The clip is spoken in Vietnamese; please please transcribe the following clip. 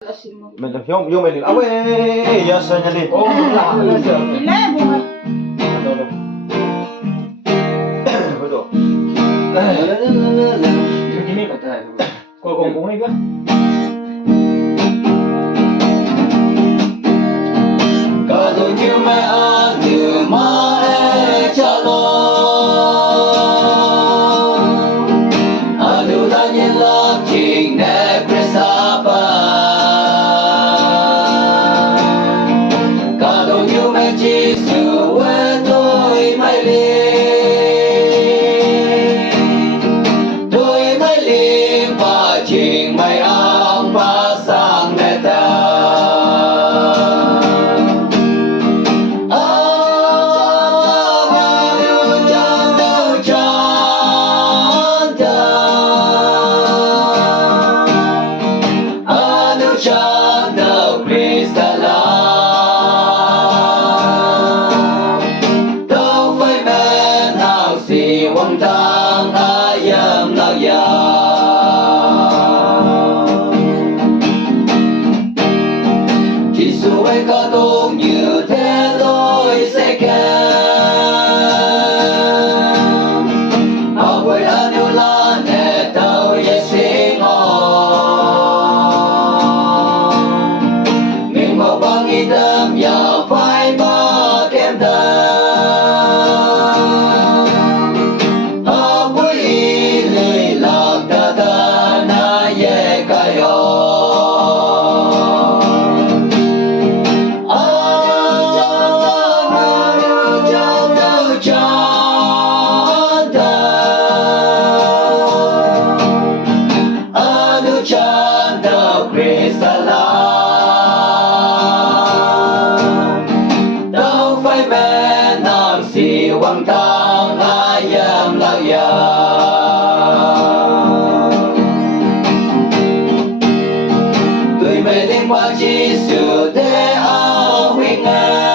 mình không vô mình áo ấy giờ sao nhà đi Ô, lạ lên giờ. Ile bunga. đâu đâu thôi rồi Ini betul. Kau kau ini kan? Kalau như mẹ như mà cha lo, anu tanya love king ne presapa. Kalau như mẹ Giêsu với tôi mãi liêm và trình mày ang pa sang mẹ ta. Giêsu thế áo huy ngài.